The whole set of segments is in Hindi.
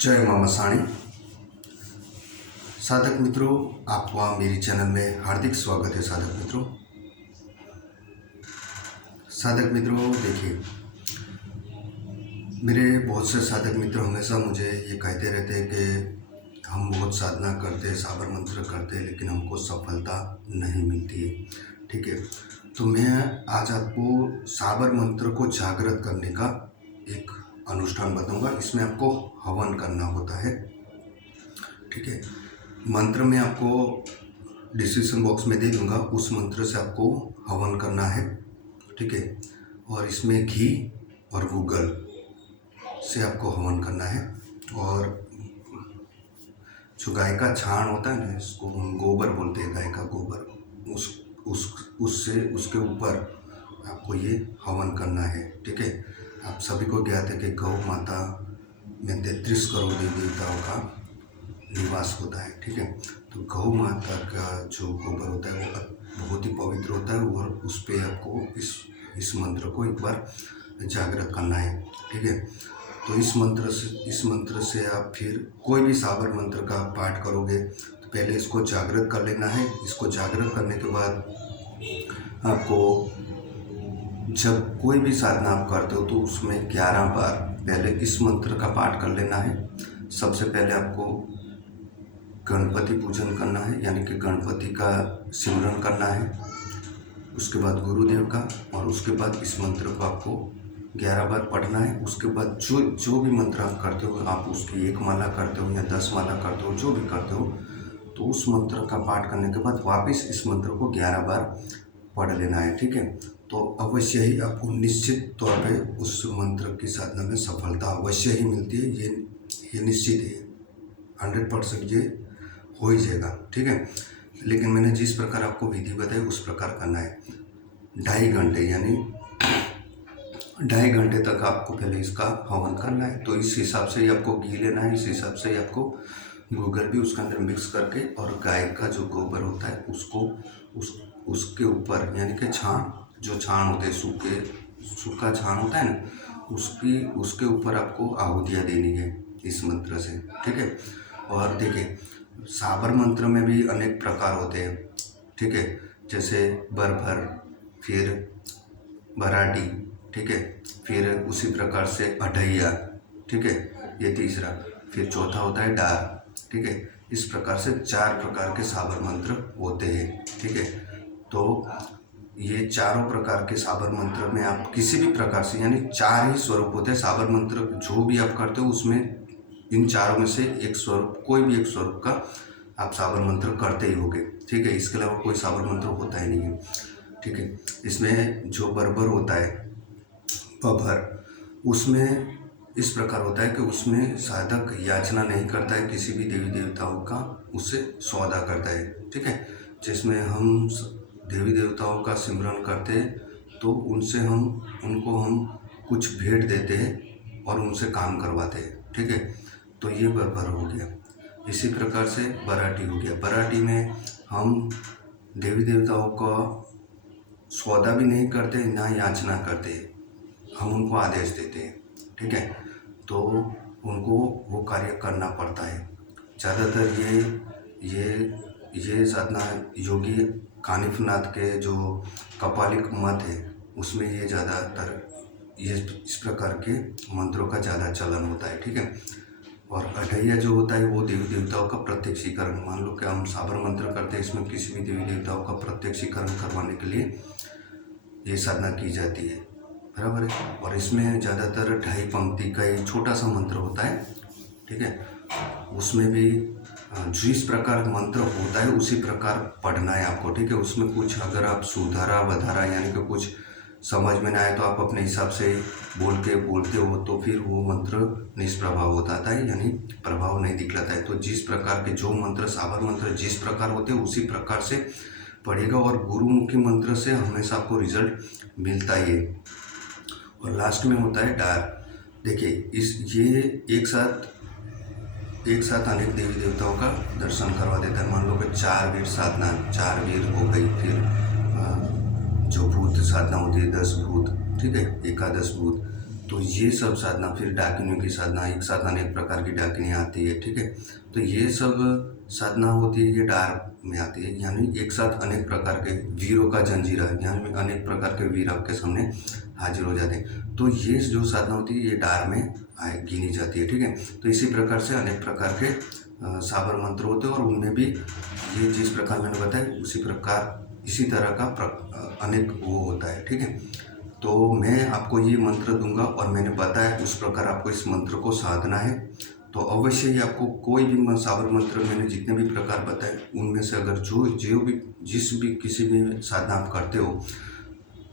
जय मामा साणी। साधक मित्रों, आपका मेरी चैनल में हार्दिक स्वागत है। साधक मित्रों देखिए, मेरे बहुत से साधक मित्र हमेशा मुझे ये कहते रहते हैं कि हम बहुत साधना करते हैं, साबर मंत्र करते हैं, लेकिन हमको सफलता नहीं मिलती है। ठीक है, तो मैं आज आपको साबर मंत्र को जागृत करने का एक अनुष्ठान बताऊंगा। इसमें आपको हवन करना होता है। ठीक है, मंत्र में आपको डिस्क्रिप्शन बॉक्स में दे दूंगा, उस मंत्र से आपको हवन करना है। ठीक है, और इसमें घी और गूगल से आपको हवन करना है। और जो गाय का छाण होता है ना, इसको हम गोबर बोलते हैं, गाय का गोबर, उससे उसके ऊपर आपको ये हवन करना है। ठीक है, आप सभी को ज्ञात है कि गौ माता में 33 करोड़ देवी देवताओं का निवास होता है। ठीक है, तो गौ माता का जो गोबर होता है वो बहुत ही पवित्र होता है, और उस पर आपको इस मंत्र को एक बार जागृत करना है। ठीक है, तो इस मंत्र से आप फिर कोई भी साबर मंत्र का पाठ करोगे तो पहले इसको जागृत कर लेना है। इसको जागृत करने के बाद आपको जब कोई भी साधना आप करते हो तो उसमें 11 बार पहले इस मंत्र का पाठ कर लेना है। सबसे पहले आपको गणपति पूजन करना है, यानी कि गणपति का सिमरन करना है। उसके बाद गुरुदेव का, और उसके बाद इस मंत्र को आपको 11 बार पढ़ना है। उसके बाद जो भी मंत्र आप करते हो, आप उसकी 1 माला करते हो या 10 माला करते हो, जो भी करते हो, तो उस मंत्र का पाठ करने के बाद वापस इस मंत्र को 11 बार पढ़ लेना है। ठीक है, तो अवश्य ही आपको निश्चित तौर पे उस मंत्र की साधना में सफलता अवश्य ही मिलती है। ये निश्चित है, 100% ये हो ही जाएगा। ठीक है, लेकिन मैंने जिस प्रकार आपको विधि बताई उस प्रकार करना है। 2.5 घंटे यानी 2.5 घंटे तक आपको पहले इसका हवन करना है। तो इस हिसाब से ही आपको घी लेना है, इस हिसाब से ही आपको गूगल भी उसके अंदर मिक्स करके, और गाय का जो गोबर होता है उसको उसके ऊपर, यानी कि जो छाण होते हैं, सूखा छाण होता है ना, उसके ऊपर आपको आहुतियाँ देनी है इस मंत्र से। ठीक है, और देखिए साबर मंत्र में भी अनेक प्रकार होते हैं। ठीक है, जैसे बरभर, फिर बराटी, ठीक है, फिर उसी प्रकार से अढ़ैया, ठीक है, ये तीसरा, फिर चौथा होता है डार। ठीक है, इस प्रकार से 4 प्रकार के साबर मंत्र होते हैं। ठीक है, तो ये चारों प्रकार के साबर मंत्र में आप किसी भी प्रकार से, यानी 4 ही स्वरूप होते हैं साबर मंत्र, जो भी आप करते हो उसमें इन चारों में से एक स्वरूप, कोई भी एक स्वरूप का आप साबर मंत्र करते ही होगे। ठीक है, इसके अलावा कोई साबर मंत्र होता ही नहीं है। ठीक है, इसमें जो बरबर होता है, बबर, उसमें इस प्रकार होता है कि उसमें साधक याचना नहीं करता है किसी भी देवी देवताओं का, उससे सौदा करता है। ठीक है, जिसमें हम देवी देवताओं का सिमरन करते हैं तो उनको हम कुछ भेंट देते हैं और उनसे काम करवाते हैं। ठीक है, तो ये बरबर हो गया। इसी प्रकार से बराटी हो गया। बराटी में हम देवी देवताओं का सौदा भी नहीं करते, ना याचना करते, हम उनको आदेश देते हैं। ठीक है, तो उनको वो कार्य करना पड़ता है। ज़्यादातर ये साधना योगी कानिफनाथ के जो कपालिक मत है उसमें ये ज़्यादातर ये इस प्रकार के मंत्रों का ज़्यादा चलन होता है। ठीक है, और अढ़ैया जो होता है वो देवी देवताओं का प्रत्यक्षीकरण, मान लो कि हम साबर मंत्र करते हैं, इसमें किसी भी देवी देवताओं का प्रत्यक्षीकरण करवाने के लिए ये साधना की जाती है, बराबर है। और इसमें ज़्यादातर 2.5 पंक्ति का एक छोटा सा मंत्र होता है। ठीक है, उसमें भी जिस प्रकार मंत्र होता है उसी प्रकार पढ़ना है आपको। ठीक है, उसमें कुछ अगर आप सुधारा वधारा, यानी कि कुछ समझ में ना आए तो आप अपने हिसाब से बोलते हो तो फिर वो मंत्र निष्प्रभाव होता है, यानी प्रभाव नहीं दिखलाता है। तो जिस प्रकार के जो मंत्र, साबर मंत्र जिस प्रकार होते हैं उसी प्रकार से पढ़ेगा, और गुरुमुखी मंत्र से हमेशा आपको रिजल्ट मिलता ही है। और लास्ट में होता है डार। देखिए ये एक साथ अनेक देवी देवताओं का दर्शन करवा देता है। मान लो कि 4 वीर साधना, 4 वीर हो गई, फिर जो भूत साधना होती है 10 भूत, ठीक है, 11 भूत, तो ये सब साधना, फिर डाकिनियों की साधना, एक साथ अनेक प्रकार की डाकिनियाँ आती है, ठीक है। तो ये सब साधना होती है, ये डार में आती है, यानी एक साथ अनेक प्रकार के वीरों का जंजीरा, यानी अनेक प्रकार के वीर आपके सामने हाजिर हो जाते हैं। तो ये जो साधना होती है ये डार में गिनी जाती है, ठीक है। तो इसी प्रकार से अनेक प्रकार के साबर मंत्र होते हैं और उनमें भी ये जिस प्रकार मैंने बताया उसी प्रकार इसी तरह का अनेक वो होता है, ठीक है। तो मैं आपको ये मंत्र दूंगा और मैंने बताया उस प्रकार आपको इस मंत्र को साधना है। तो अवश्य ही आपको कोई भी साबर मंत्र मैंने जितने भी प्रकार बताए उनमें से अगर जो भी जिस भी किसी भी साधना आप करते हो,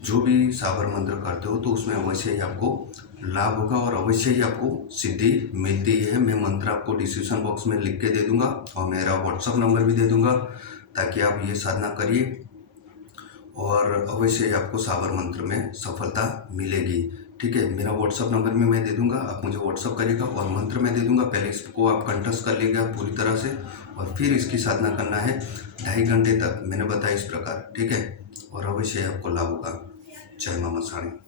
जो भी साबर मंत्र करते हो, तो उसमें अवश्य ही आपको लाभ होगा और अवश्य ही आपको सिद्धि मिलती है। मैं मंत्र आपको डिस्क्रिप्शन बॉक्स में लिख के दे दूंगा और मेरा व्हाट्सअप नंबर भी दे दूंगा ताकि आप ये साधना करिए और अवश्य ही आपको साबर मंत्र में सफलता मिलेगी, ठीक है। मेरा व्हाट्सअप नंबर भी मैं दे दूंगा, आप मुझे व्हाट्सअप करिएगा और मंत्र मैं दे दूंगा। पहले इसको आप कंठस्थ कर लीजिएगा पूरी तरह से और फिर इसकी साधना करना है 2.5 घंटे तक, मैंने बताया इस प्रकार, ठीक है। और अवश्य आपको लाभ होगा। जय मां मसाणी।